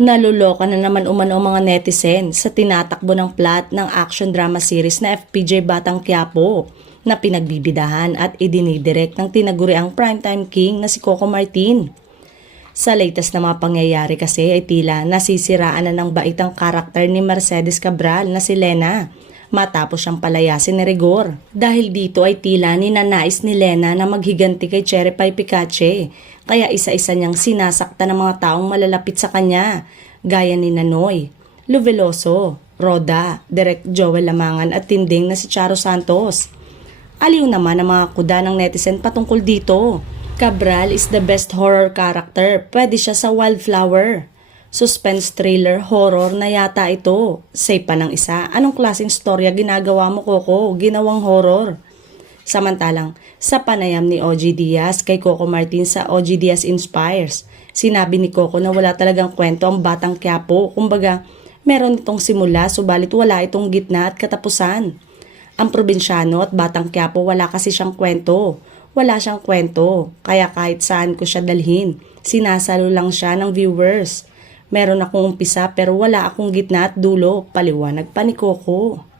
Naluloka na naman umano ang mga netizen sa tinatakbo ng plot ng action drama series na FPJ Batang Quiapo na pinagbibidahan at idinidirect ng tinaguriang primetime king na si Coco Martin. Sa latest na mga pangyayari kasi ay tila nasisiraan na ng baitang karakter ni Mercedes Cabral na si Lena matapos siyang palayasin ni Rigor. Dahil dito ay tila ninanais ni Lena na maghiganti kay Cherry Pie Picache kaya isa-isa niyang sinasakta ng mga taong malalapit sa kanya gaya ni Nanoy, Luveloso, Roda, Direk Joel Lamangan at tinding na si Charo Santos. Aliw naman ang mga kuda ng netizen patungkol dito. Cabral is the best horror character. Pwede siya sa Wildflower. Suspense thriller horror na yata ito. Say pa ng isa, anong klaseng storya ginagawa mo, Coco? Ginawang horror. Samantalang, sa panayam ni OG Diaz kay Coco Martin sa OG Diaz Inspires, sinabi ni Coco na wala talagang kwento ang Batang Quiapo. Kumbaga, meron itong simula subalit wala itong gitna at katapusan. Ang probinsyano at Batang Quiapo wala kasi siyang kwento. Wala siyang kwento, kaya kahit saan ko siya dalhin, sinasalo lang siya ng viewers. Meron akong umpisa pero wala akong gitna at dulo, paliwanag pa ni Coco.